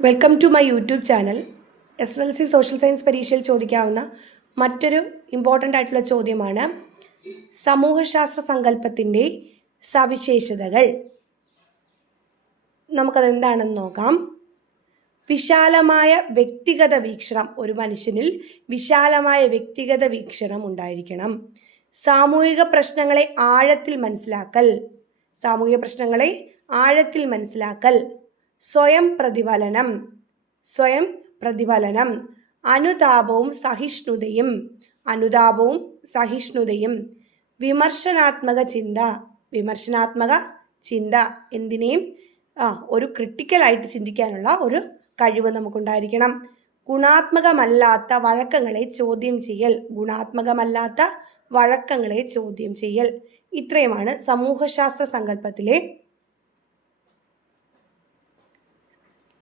Welcome to my YouTube channel. SSLC social science പരീക്ഷയിൽ ചോദിക്കാവുന്ന മറ്റൊരു ഇമ്പോർട്ടൻ്റ് ആയിട്ടുള്ള ചോദ്യമാണ് സമൂഹശാസ്ത്ര സങ്കല്പത്തിൻ്റെ സവിശേഷതകൾ. നമുക്കതെന്താണെന്ന് നോക്കാം. വിശാലമായ വ്യക്തിഗത വീക്ഷണം, ഒരു മനുഷ്യനിൽ വിശാലമായ വ്യക്തിഗത വീക്ഷണം ഉണ്ടായിരിക്കണം. സാമൂഹിക പ്രശ്നങ്ങളെ ആഴത്തിൽ മനസ്സിലാക്കൽ, സ്വയം പ്രതിഫലനം, അനുതാപവും സഹിഷ്ണുതയും, വിമർശനാത്മക ചിന്ത, എന്തിനേയും ഒരു ക്രിട്ടിക്കലായിട്ട് ചിന്തിക്കാനുള്ള ഒരു കഴിവ് നമുക്കുണ്ടായിരിക്കണം. ഗുണാത്മകമല്ലാത്ത വഴക്കങ്ങളെ ചോദ്യം ചെയ്യൽ, ഇത്രയുമാണ് സമൂഹശാസ്ത്ര സങ്കല്പത്തിലെ